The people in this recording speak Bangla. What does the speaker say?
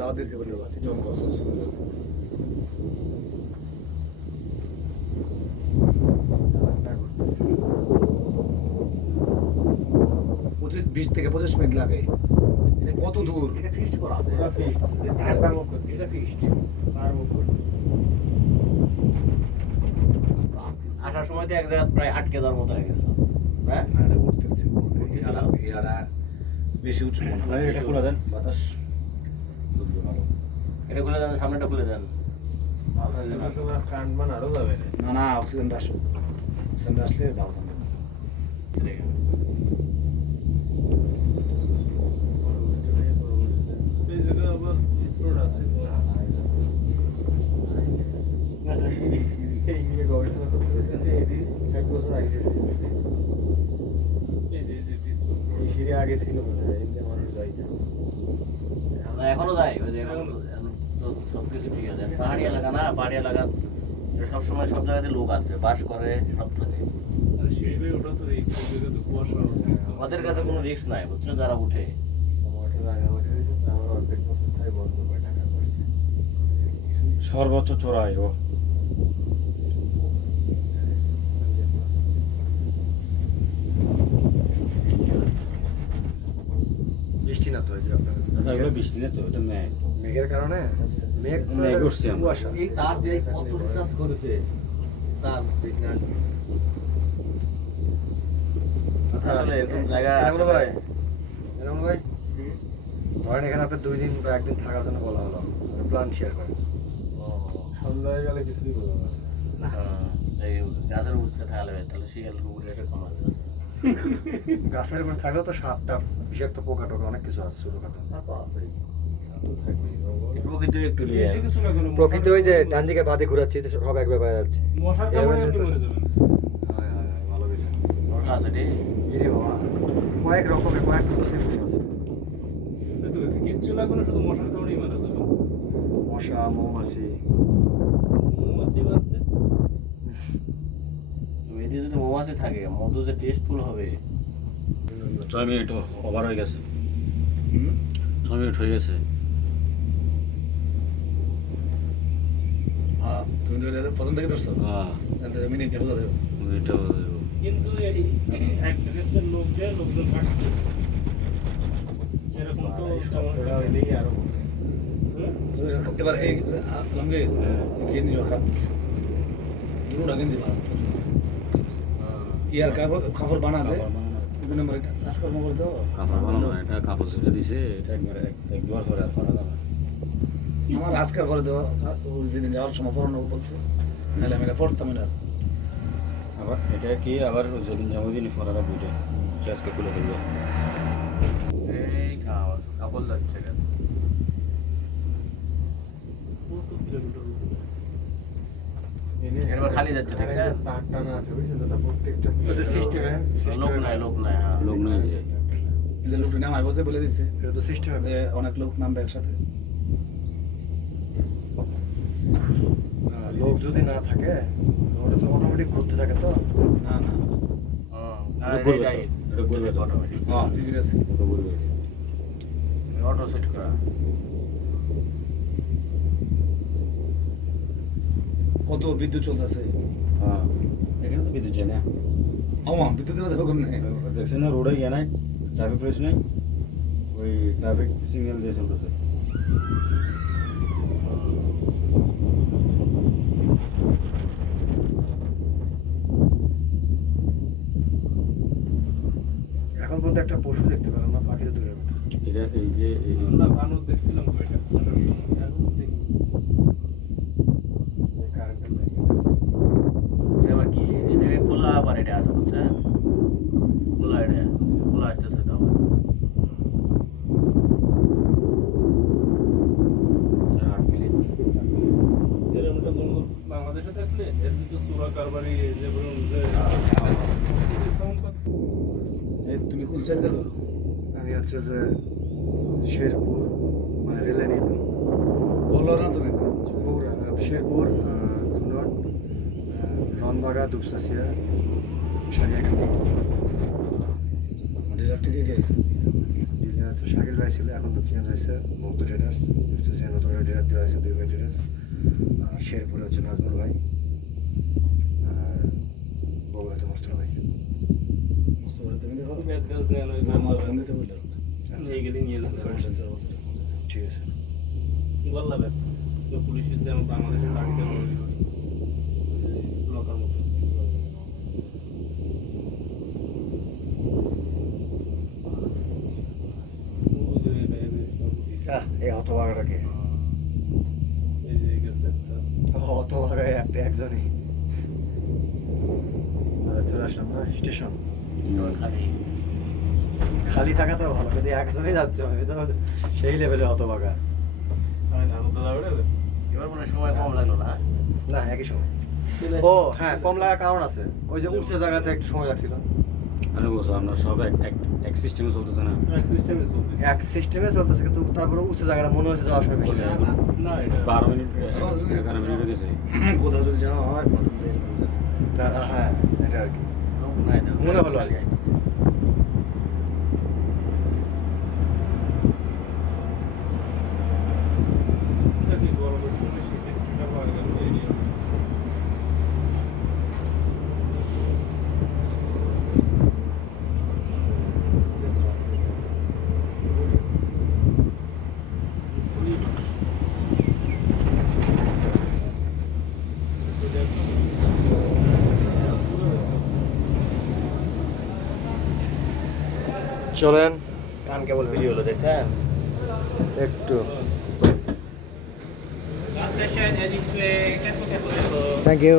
দাওয়াত দিয়েছে বলে চিটং কক্সবাজার 20 থেকে 25 মিনিট লাগে। কত দূর? এটা ফিস্ট করা হবে। ওরা ফিস্ট এটা মুখ করতে এটা ফিস্ট। আর মুখ করতে আসার সময় তো এক জায়গা প্রায় আটকে দেওয়ার মতো হয়ে গেছে। হ্যাঁ? না এটা উঠতেছে ইয়ারা বেশি উঁচু মনে হয়। এটা খুলে দেন বাতাস বুঝতে ভালো। এটা খুলে দেন, সামনেটা খুলে দেন। কান্ডমান আরো যাবে না। না না অক্সিজেন আসো, অক্সিজেন আসলে ভালো থাকবে। এই জায়গায় আবার ইসরোড আছে। এই নিয়ে গবেষণা করতে হচ্ছে 60 বছর আগে শেষ হয়ে গেছে। এই যে এই সিঁড়ি আগে ছিল মনে হয়, এই যে মানুষ যাইতো। আমরা এখনো যাই, ওই যে এখন তো সবকিছু ঠিক আছে। পাহাড়ি এলাকা না, পাহাড়ি এলাকা সবসময় সব জায়গাতে লোক আছে, বাস করে, সব থাকে। আর সিঁড়ি বেয়ে ওঠা তো এই জায়গায় তো কুয়াশা হচ্ছে। ওদের কাছে কোনো রিস্ক নাই, বুঝছো, যারা উঠে। মোটর আগা উঠে গেছে, আমার অর্ধেক বছর তাই বন্ধ করে টাকা করছে। সর্বোচ্চ চড়াই ও বৃষ্টি না তো এই যে আপনার দাদা এগুলো বৃষ্টি না তো, এটা মেঘ। মেঘের কারণে মেঘ তো মেঘ উঠছে আমরা। কুয়াশা। এই তার দিয়ে কত রিসার্চ করেছে তার বিজ্ঞান। আচ্ছা, আসলে এরকম জায়গা এরকম আসলে ভাই এরকম ভাই ধরেন এখানে আপনার 2 দিন বা 1 দিন থাকার জন্য বলা হলো, প্ল্যান শেয়ার করেন। সন্ধ্যা হয়ে গেলে কিছুই বোঝা যাবে না। এই গাছের উপরে থাকলে তাহলে শিয়াল উপরে এসে কামড় দিচ্ছে। গাছের উপর থাকলেও তো সাপটা বিষাক্ত পোকা টোকা অনেক কিছু আছে ছোটখাটো। তো থাকবেই। প্রকৃতি একটু নিয়ে বেশি কিছু না কোনো প্রকৃতি ওই যে ডান দিকে বাদে ঘোরাচ্ছি তো সব এক ব্যাপারে যাচ্ছে। মশার কামড়ে আপনি মরে যাবেন। হ্যাঁ হ্যাঁ ভালো গেছে। মশা আছে রে। ইরে বাবা কয়েক রকমের কয়েক প্রজাতির মশা আছে। এই তো বেশি কিচ্ছু লাগবে না, শুধু মশার কামড়েই মারা যাবে। মশা মৌমাছি মৌমাছি বাদতে এতে যদি মৌমাছি থাকে মধু যে টেস্টফুল হবে। 6 মিনিট ওভার হয়ে গেছে, হুম 6 মিনিট হয়ে গেছে। হ্যাঁ তুমি তো এটা প্রথম থেকে ধরছো, হ্যাঁ তাহলে মিনিটটা বোঝা যাবে। মিনিটটা কিন্তু এই এক দেশের লোকজন থাকছে সেরকম তো কেমন হইলেই আরো এবার এই আলমগে গেঞ্জি খারাপ দিচ্ছে, দুটো গেঞ্জি ভালো ইয়ার কাপড় বানা আছে 2 নম্বর কাজকর্ম করে তো কাপড় ভালো না, এটা কাপড় যেটা দিছে এটা একবার করে আর ফাড়া যাবে না। আমার আজকাল পরে তো যেদিন যাওয়ার সময় পড়ানো বলছে, নাহলে আমি এটা পড়তাম না। আবার এটা কি আবার যেদিন যাবো দিন ফরারা বুঝে আজকে খুলে ফেলবো। এই খাওয়া কাপড় যাচ্ছে কেন? কত কিলোমিটার এবার খালি যাচ্ছে, ঠিক আছে? তার টানা আছে বুঝছেন তো প্রত্যেকটা সিস্টেমে লোক নাই, লোক নাই। হ্যাঁ লোক নাই যে যে লোকটা নামায় বসে বলে দিচ্ছে এটা তো সিস্টেমে যে অনেক লোক নামবে একসাথে। লোক যদি না থাকে ওটা তো অটোমেটিক ঘুরতে থাকে তো। না না এটা করবে তো, এটা করবে তো অটোমেটিক হ্যাঁ ঠিক আছে। এটা করবে। অটো সেট করা। কত বিদ্যুৎ চলতেছে, হ্যাঁ এখানে তো বিদ্যুৎ যায় না, আমার বিদ্যুৎ দেওয়া যাবে কোন নাই। দেখছেন না রোডে গিয়ে নাই, ট্রাফিক পুলিশ নেই, ওই ট্রাফিক সিগন্যাল দিয়ে চলতেছে। এখন পর্যন্ত একটা পশু দেখতে পেলাম না, পাখি তো দূরের কথা। এটা এই যে আমরা বানর দেখছিলাম কয়টা এখন দেখি কারেন্টের এবার কি এদিকে খোলা আবার এটা আছে, বুঝছেন? খোলা এটা খোলা আসতেছে তো আবার। স্যার 8 মিনিট এরকম একটা জঙ্গল বাংলাদেশে থাকলে এর ভিতর চোরা কারবারি যে বলুন যে এই তুমি কোন সাইড দেখো? আমি হচ্ছে যে শেরপুর মানে রেলানি বলো না তুমি। শেরপুর ধুনট রনবাগা দুপসাসিয়া সারিয়াকান্দি ডিলার থেকে কে? ডিলার তো শাকিল ভাই ছিল, এখন চেঞ্জ হয়েছে মুগ্ধ ট্রেডার্স, বুঝতেছে নতুন ট্রেডার দেওয়া হয়েছে 2 ভাই ট্রেডার্স। আর শেরপুরে হচ্ছে নাজমুল ভাই, আর বগুড়াতে মোস্তফা ভাই। মুস্তফা তুমি দেখো ব্যাট গাছ নেন ওই আমার ফোন দিতে বললো নিয়ে গেলে নিয়ে যাবে কমিশন স্যার বলছে ঠিক আছে। গোল্লা ব্যাট তো পুলিশের যেমন বাংলাদেশের টার্গেট লকার মতো ওই যে এই হতভাগাটাকে, এই যে গেছে হতভাগা একজনই। চলে আসলাম না স্টেশন, খালি খালি থাকা তো ভালো, যদি একজনই যাচ্ছে আমি তো সেই লেভেলে হতভাগা। আমি নাম তো যাবে এবার মনে হয় সময় কম লাগলো না। না একই সময়। ও হ্যাঁ, কম লাগার কারণ আছে, ওই যে উচ্চ জায়গাতে একটু সময় লাগছিল। আরে বলছো আমরা সব এক সিস্টেমে চলতেছে না, এক সিস্টেমে চলবে এক সিস্টেমে চলতেছে, কিন্তু তারপরে উচ্চ জায়গাটা মনে হচ্ছে যাওয়ার সময় বেশি লাগে। না এটা 12 মিনিট 11 মিনিট হয়ে গেছে। কোথাও যদি যাওয়া হয় প্রথম থেকে এরকম লাগে। হ্যাঁ এটা আর কি লোক নাই তো। মনে হলো আর কি। এটা কি গরমের সময় শীতের ঠান্ডা পাওয়া গেল এই নিয়ে চলেন কান কেবল ভিডিও হলো দেখছেন। একটু। Last session, as it's like, thank you.